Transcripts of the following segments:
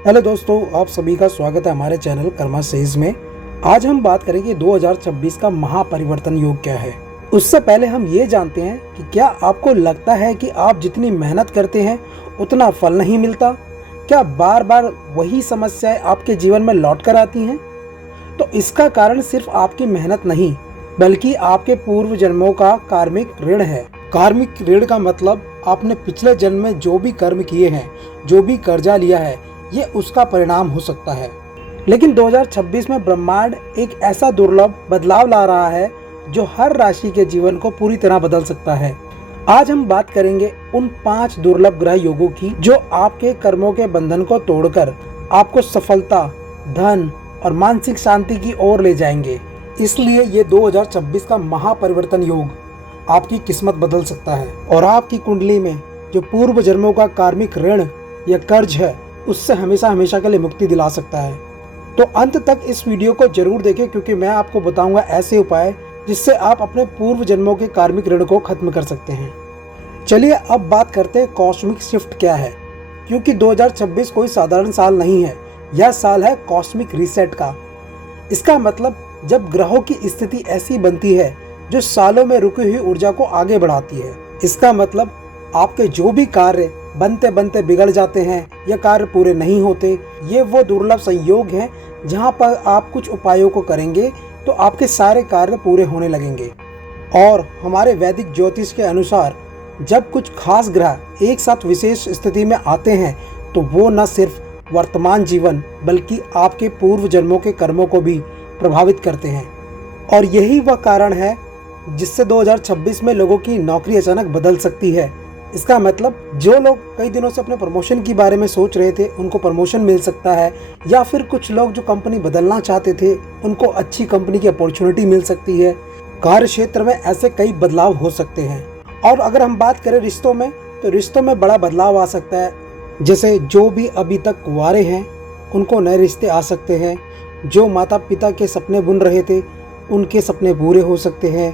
Hello दोस्तों, आप सभी का स्वागत है हमारे चैनल कर्मा सेज में। आज हम बात करेंगे 2026 का महापरिवर्तन योग क्या है। उससे पहले हम ये जानते हैं कि क्या आपको लगता है कि आप जितनी मेहनत करते हैं उतना फल नहीं मिलता? क्या बार बार वही समस्याएं आपके जीवन में लौट कर आती हैं? तो इसका कारण सिर्फ आपकी मेहनत नहीं, बल्कि आपके पूर्व जन्मों का कार्मिक ऋण है। कार्मिक ऋण का मतलब आपने पिछले जन्म में जो भी कर्म किए हैं, जो भी कर्जा लिया है, ये उसका परिणाम हो सकता है। लेकिन 2026 में ब्रह्मांड एक ऐसा दुर्लभ बदलाव ला रहा है जो हर राशि के जीवन को पूरी तरह बदल सकता है। आज हम बात करेंगे उन 5 दुर्लभ ग्रह योगों की जो आपके कर्मों के बंधन को तोड़कर आपको सफलता, धन और मानसिक शांति की ओर ले जाएंगे। इसलिए ये 2026 का महापरिवर्तन योग आपकी किस्मत बदल सकता है और आपकी कुंडली में जो पूर्व जन्मों का कार्मिक ऋण या कर्ज है उससे हमेशा हमेशा के लिए मुक्ति दिला सकता है। तो अंत तक इस वीडियो को जरूर देखें, क्योंकि मैं आपको बताऊंगा ऐसे उपाय जिससे आप अपने पूर्व जन्मों के कार्मिक ऋण को खत्म कर सकते हैं। चलिए अब बात करते हैं कॉस्मिक शिफ्ट क्या है। क्योंकि 2026 कोई साधारण साल नहीं है, यह साल है कॉस्मिक रीसेट का। इसका मतलब जब ग्रहों की स्थिति ऐसी बनती है जो सालों में रुकी हुई ऊर्जा को आगे बढ़ाती है। इसका मतलब आपके जो भी कार्य बनते बनते बिगड़ जाते हैं या कार्य पूरे नहीं होते, ये वो दुर्लभ संयोग हैं जहां पर आप कुछ उपायों को करेंगे तो आपके सारे कार्य पूरे होने लगेंगे। और हमारे वैदिक ज्योतिष के अनुसार जब कुछ खास ग्रह एक साथ विशेष स्थिति में आते हैं तो वो न सिर्फ वर्तमान जीवन बल्कि आपके पूर्व जन्मों के कर्मों को भी प्रभावित करते हैं। और यही वह कारण है जिससे 2026 में लोगों की नौकरी अचानक बदल सकती है। इसका मतलब जो लोग कई दिनों से अपने प्रमोशन के बारे में सोच रहे थे उनको प्रमोशन मिल सकता है, या फिर कुछ लोग जो कंपनी बदलना चाहते थे उनको अच्छी कंपनी की अपॉर्चुनिटी मिल सकती है। कार्य क्षेत्र में ऐसे कई बदलाव हो सकते हैं। और अगर हम बात करें रिश्तों में, तो रिश्तों में बड़ा बदलाव आ सकता है। जैसे जो भी अभी तक कुंवारे हैं उनको नए रिश्ते आ सकते हैं। जो माता पिता के सपने बुन रहे थे उनके सपने पूरे हो सकते हैं।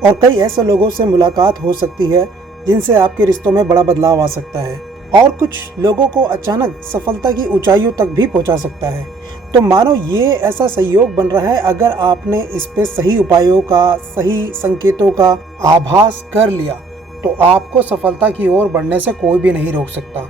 और कई ऐसे लोगों से मुलाकात हो सकती है जिनसे आपके रिश्तों में बड़ा बदलाव आ सकता है। और कुछ लोगों को अचानक सफलता की ऊंचाइयों तक भी पहुंचा सकता है। तो मानो ये ऐसा संयोग बन रहा है, अगर आपने इस पे सही उपायों का, सही संकेतों का आभास कर लिया तो आपको सफलता की ओर बढ़ने से कोई भी नहीं रोक सकता।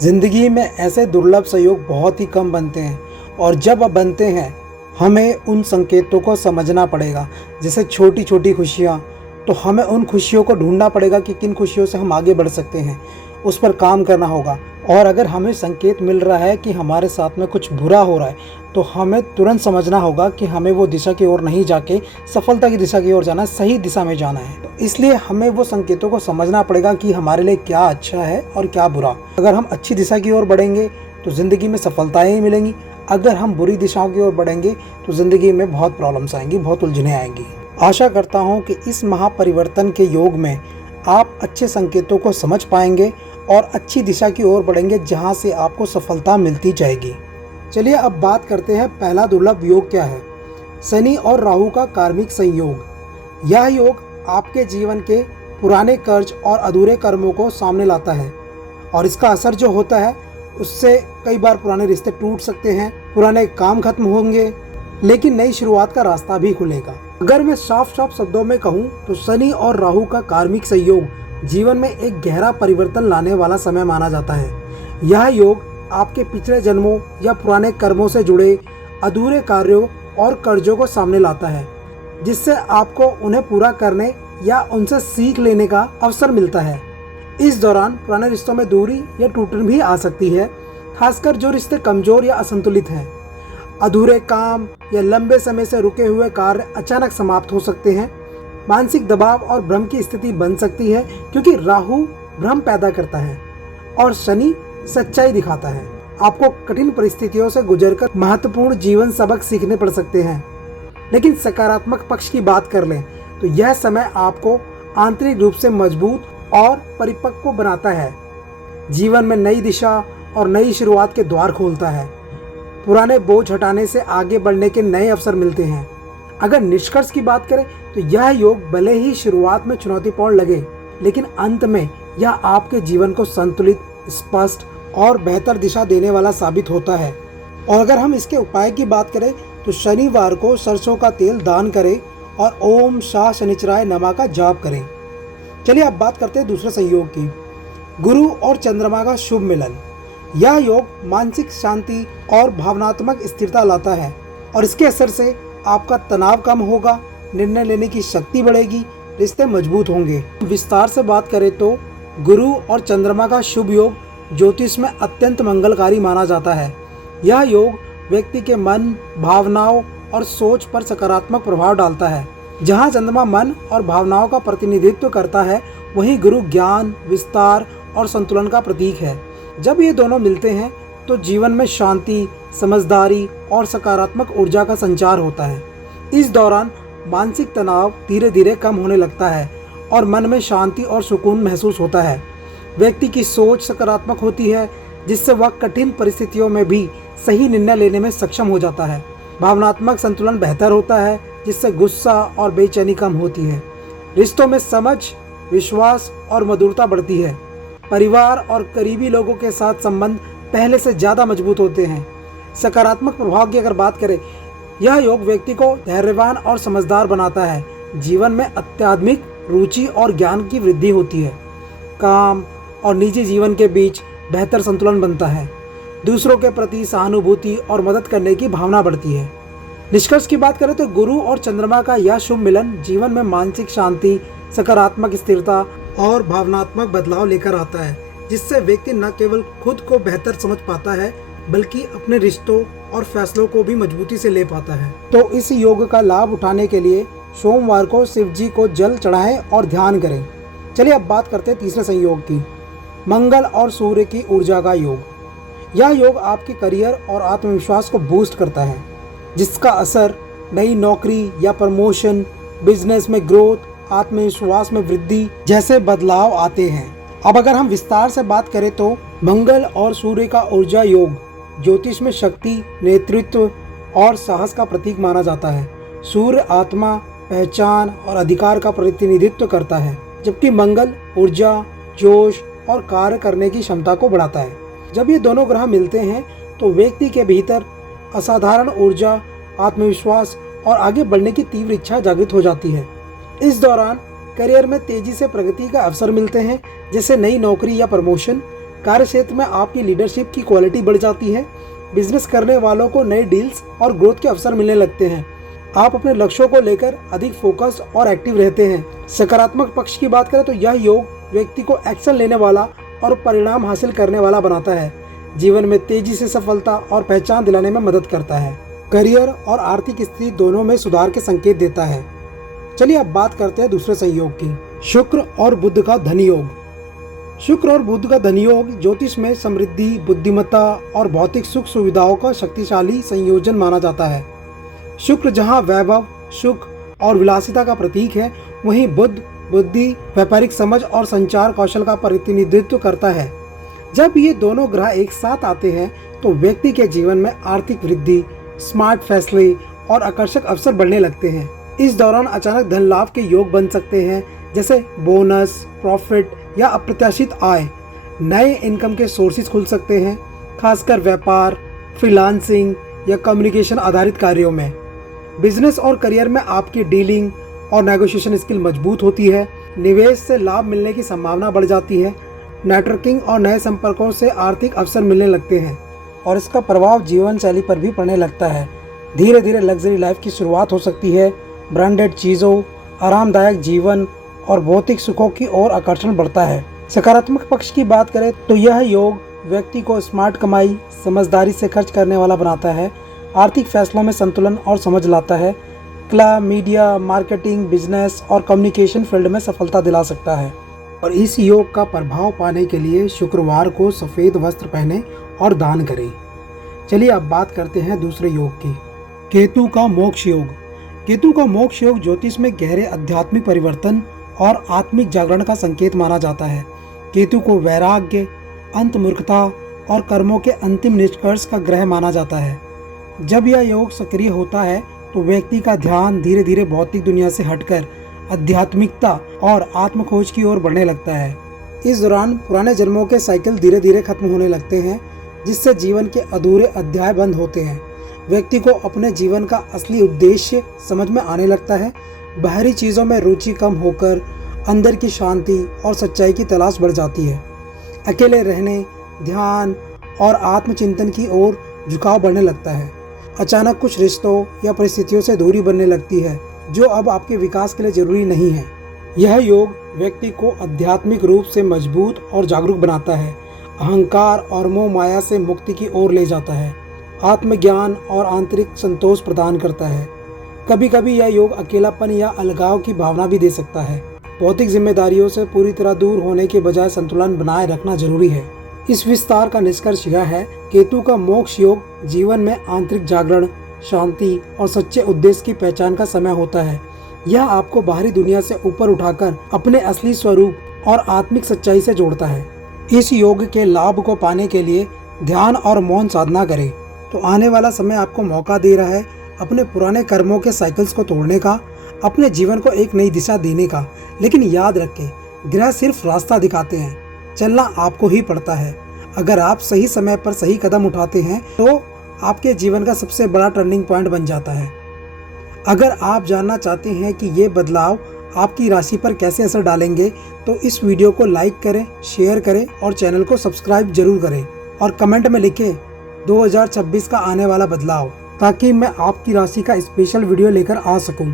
जिंदगी में ऐसे दुर्लभ संयोग बहुत ही कम बनते हैं, और जब अब बनते हैं हमें उन संकेतों को समझना पड़ेगा। जैसे छोटी छोटी खुशियाँ, तो हमें उन खुशियों को ढूंढना पड़ेगा कि किन खुशियों से हम आगे बढ़ सकते हैं, उस पर काम करना होगा। और अगर हमें संकेत मिल रहा है कि हमारे साथ में कुछ बुरा हो रहा है तो हमें तुरंत समझना होगा कि हमें वो दिशा की ओर नहीं जाके सफलता की दिशा की ओर जाना है, सही दिशा में जाना है। तो इसलिए हमें वो संकेतों को समझना पड़ेगा कि हमारे लिए क्या अच्छा है और क्या बुरा। अगर हम अच्छी दिशा की ओर बढ़ेंगे तो ज़िंदगी में सफलताएँ ही मिलेंगी। अगर हम बुरी दिशाओं की ओर बढ़ेंगे तो ज़िंदगी में बहुत प्रॉब्लम्स आएंगी, बहुत उलझनें आएंगी। आशा करता हूं कि इस महापरिवर्तन के योग में आप अच्छे संकेतों को समझ पाएंगे और अच्छी दिशा की ओर बढ़ेंगे जहां से आपको सफलता मिलती जाएगी। चलिए अब बात करते हैं पहला दुर्लभ योग क्या है। शनि और राहु का कार्मिक संयोग। यह योग आपके जीवन के पुराने कर्ज और अधूरे कर्मों को सामने लाता है, और इसका असर जो होता है उससे कई बार पुराने रिश्ते टूट सकते हैं, पुराने काम खत्म होंगे, लेकिन नई शुरुआत का रास्ता भी खुलेगा। अगर मैं साफ शब्दों में कहूँ तो शनि और राहु का कार्मिक संयोग जीवन में एक गहरा परिवर्तन लाने वाला समय माना जाता है। यह योग आपके पिछले जन्मों या पुराने कर्मों से जुड़े अधूरे कार्यों और कर्जों को सामने लाता है, जिससे आपको उन्हें पूरा करने या उनसे सीख लेने का अवसर मिलता है। इस दौरान पुराने रिश्तों में दूरी या टूटन भी आ सकती है, खासकर जो रिश्ते कमजोर या असंतुलित हैं। अधूरे काम या लंबे समय से रुके हुए कार्य अचानक समाप्त हो सकते हैं। मानसिक दबाव और भ्रम की स्थिति बन सकती है, क्योंकि राहु भ्रम पैदा करता है और शनि सच्चाई दिखाता है। आपको कठिन परिस्थितियों से गुजरकर महत्वपूर्ण जीवन सबक सीखने पड़ सकते हैं। लेकिन सकारात्मक पक्ष की बात कर लें तो यह समय आपको आंतरिक रूप से मजबूत और परिपक्व बनाता है। जीवन में नई दिशा और नई शुरुआत के द्वार खोलता है। पुराने बोझ हटाने से आगे बढ़ने के नए अवसर मिलते हैं। अगर निष्कर्ष की बात करें तो यह योग भले ही शुरुआत में चुनौतीपूर्ण लगे, लेकिन अंत में यह आपके जीवन को संतुलित, स्पष्ट और बेहतर दिशा देने वाला साबित होता है। और अगर हम इसके उपाय की बात करें तो शनिवार को सरसों का तेल दान करें और ओम शाह शनिचराय नमः का जाप करें। चलिए अब बात करते हैं दूसरे संयोग की, गुरु और चंद्रमा का शुभ मिलन। यह योग मानसिक शांति और भावनात्मक स्थिरता लाता है और इसके असर से आपका तनाव कम होगा, निर्णय लेने की शक्ति बढ़ेगी, रिश्ते मजबूत होंगे। विस्तार से बात करें तो गुरु और चंद्रमा का शुभ योग ज्योतिष में अत्यंत मंगलकारी माना जाता है। यह योग व्यक्ति के मन, भावनाओं और सोच पर सकारात्मक प्रभाव डालता है। जहाँ चंद्रमा मन और भावनाओं का प्रतिनिधित्व करता है, वहीं गुरु ज्ञान, विस्तार और संतुलन का प्रतीक है। जब ये दोनों मिलते हैं तो जीवन में शांति, समझदारी और सकारात्मक ऊर्जा का संचार होता है। इस दौरान मानसिक तनाव धीरे धीरे कम होने लगता है और मन में शांति और सुकून महसूस होता है। व्यक्ति की सोच सकारात्मक होती है, जिससे वह कठिन परिस्थितियों में भी सही निर्णय लेने में सक्षम हो जाता है। भावनात्मक संतुलन बेहतर होता है, जिससे गुस्सा और बेचैनी कम होती है। रिश्तों में समझ, विश्वास और मधुरता बढ़ती है। परिवार और करीबी लोगों के साथ संबंध पहले से ज़्यादा मजबूत होते हैं। सकारात्मक प्रभाव की अगर बात करें, यह योग व्यक्ति को धैर्यवान और समझदार बनाता है। जीवन में आध्यात्मिक रुचि और ज्ञान की वृद्धि होती है। काम और निजी जीवन के बीच बेहतर संतुलन बनता है। दूसरों के प्रति सहानुभूति और मदद करने की भावना बढ़ती है। निष्कर्ष की बात करें तो गुरु और चंद्रमा का यह शुभ मिलन जीवन में मानसिक शांति, सकारात्मक स्थिरता और भावनात्मक बदलाव लेकर आता है, जिससे व्यक्ति न केवल खुद को बेहतर समझ पाता है बल्कि अपने रिश्तों और फैसलों को भी मजबूती से ले पाता है। तो इस योग का लाभ उठाने के लिए सोमवार को शिव जी को जल चढ़ाएं और ध्यान करें। चलिए अब बात करते हैं तीसरे संयोग की, मंगल और सूर्य की ऊर्जा का योग। यह योग आपके करियर और आत्मविश्वास को बूस्ट करता है, जिसका असर नई नौकरी या प्रमोशन, बिजनेस में ग्रोथ, आत्मविश्वास में वृद्धि जैसे बदलाव आते हैं। अब अगर हम विस्तार से बात करें तो मंगल और सूर्य का ऊर्जा योग ज्योतिष में शक्ति, नेतृत्व और साहस का प्रतीक माना जाता है। सूर्य आत्मा, पहचान और अधिकार का प्रतिनिधित्व करता है, जबकि मंगल ऊर्जा, जोश और कार्य करने की क्षमता को बढ़ाता है। जब ये दोनों ग्रह मिलते हैं तो व्यक्ति के भीतर असाधारण ऊर्जा, आत्मविश्वास और आगे बढ़ने की तीव्र इच्छा जागृत हो जाती है। इस दौरान करियर में तेजी से प्रगति का अवसर मिलते हैं, जैसे नई नौकरी या प्रमोशन। कार्य क्षेत्र में आपकी लीडरशिप की क्वालिटी बढ़ जाती है। बिजनेस करने वालों को नए डील्स और ग्रोथ के अवसर मिलने लगते हैं। आप अपने लक्ष्यों को लेकर अधिक फोकस और एक्टिव रहते हैं। सकारात्मक पक्ष की बात करें तो यह योग व्यक्ति को एक्शन लेने वाला और परिणाम हासिल करने वाला बनाता है। जीवन में तेजी से सफलता और पहचान दिलाने में मदद करता है। करियर और आर्थिक स्थिति दोनों में सुधार के संकेत देता है। चलिए अब बात करते हैं दूसरे संयोग की, शुक्र और बुध का धन योग। शुक्र और बुध का धन योग ज्योतिष में समृद्धि, बुद्धिमत्ता और भौतिक सुख सुविधाओं का शक्तिशाली संयोजन माना जाता है। शुक्र जहां वैभव, सुख और विलासिता का प्रतीक है, वहीं बुध बुद्धि, व्यापारिक समझ और संचार कौशल का प्रतिनिधित्व करता है। जब ये दोनों ग्रह एक साथ आते हैं तो व्यक्ति के जीवन में आर्थिक वृद्धि, स्मार्ट फैसले और आकर्षक अवसर बढ़ने लगते हैं। इस दौरान अचानक धन लाभ के योग बन सकते हैं, जैसे बोनस, प्रॉफिट या अप्रत्याशित आय। नए इनकम के सोर्सेज खुल सकते हैं, खासकर व्यापार, फ्रीलांसिंग या कम्युनिकेशन आधारित कार्यों में। बिजनेस और करियर में आपकी डीलिंग और नेगोशिएशन स्किल मजबूत होती है। निवेश से लाभ मिलने की संभावना बढ़ जाती है। नेटवर्किंग और नए संपर्कों से आर्थिक अवसर मिलने लगते हैं और इसका प्रभाव जीवन शैली पर भी पड़ने लगता है। धीरे धीरे लग्जरी लाइफ की शुरुआत हो सकती है। ब्रांडेड चीज़ों, आरामदायक जीवन और भौतिक सुखों की ओर आकर्षण बढ़ता है। सकारात्मक पक्ष की बात करें तो यह योग व्यक्ति को स्मार्ट कमाई, समझदारी से खर्च करने वाला बनाता है। आर्थिक फैसलों में संतुलन और समझ लाता है। कला, मीडिया, मार्केटिंग, बिजनेस और कम्युनिकेशन फील्ड में सफलता दिला सकता है। और इस योग का प्रभाव पाने के लिए शुक्रवार को सफ़ेद वस्त्र पहने और दान करें। चलिए अब बात करते हैं दूसरे योग की, केतु का मोक्ष योग। केतु का मोक्ष योग ज्योतिष में गहरे आध्यात्मिक परिवर्तन और आत्मिक जागरण का संकेत माना जाता है। केतु को वैराग्य, अंत मूर्खता और कर्मों के अंतिम निष्कर्ष का ग्रह माना जाता है। जब यह योग सक्रिय होता है तो व्यक्ति का ध्यान धीरे धीरे भौतिक दुनिया से हटकर आध्यात्मिकता और आत्मखोज की ओर बढ़ने लगता है। इस दौरान पुराने जन्मों के साइकिल धीरे धीरे खत्म होने लगते हैं, जिससे जीवन के अधूरे अध्याय बंद होते हैं। व्यक्ति को अपने जीवन का असली उद्देश्य समझ में आने लगता है। बाहरी चीज़ों में रुचि कम होकर अंदर की शांति और सच्चाई की तलाश बढ़ जाती है। अकेले रहने, ध्यान और आत्मचिंतन की ओर झुकाव बढ़ने लगता है। अचानक कुछ रिश्तों या परिस्थितियों से दूरी बनने लगती है जो अब आपके विकास के लिए जरूरी नहीं है। यह योग व्यक्ति को आध्यात्मिक रूप से मजबूत और जागरूक बनाता है, अहंकार और मोह माया से मुक्ति की ओर ले जाता है, आत्मज्ञान और आंतरिक संतोष प्रदान करता है। कभी कभी यह योग अकेलापन या अलगाव की भावना भी दे सकता है। भौतिक जिम्मेदारियों से पूरी तरह दूर होने के बजाय संतुलन बनाए रखना जरूरी है। इस विस्तार का निष्कर्ष यह है, केतु का मोक्ष योग जीवन में आंतरिक जागरण, शांति और सच्चे उद्देश्य की पहचान का समय होता है। यह आपको बाहरी दुनिया से ऊपर उठाकर अपने असली स्वरूप और आत्मिक सच्चाई से जोड़ता है। इस योग के लाभ को पाने के लिए ध्यान और मौन साधना करें। तो आने वाला समय आपको मौका दे रहा है अपने पुराने कर्मों के साइकिल्स को तोड़ने का, अपने जीवन को एक नई दिशा देने का। लेकिन याद रखें, ग्रह सिर्फ रास्ता दिखाते हैं, चलना आपको ही पड़ता है। अगर आप सही समय पर सही कदम उठाते हैं तो आपके जीवन का सबसे बड़ा टर्निंग पॉइंट बन जाता है। अगर आप जानना चाहते हैं कि ये बदलाव आपकी राशि पर कैसे असर डालेंगे तो इस वीडियो को लाइक करें, शेयर करें और चैनल को सब्सक्राइब जरूर करें और कमेंट में लिखें 2026 का आने वाला बदलाव, ताकि मैं आपकी राशि का स्पेशल वीडियो लेकर आ सकूं।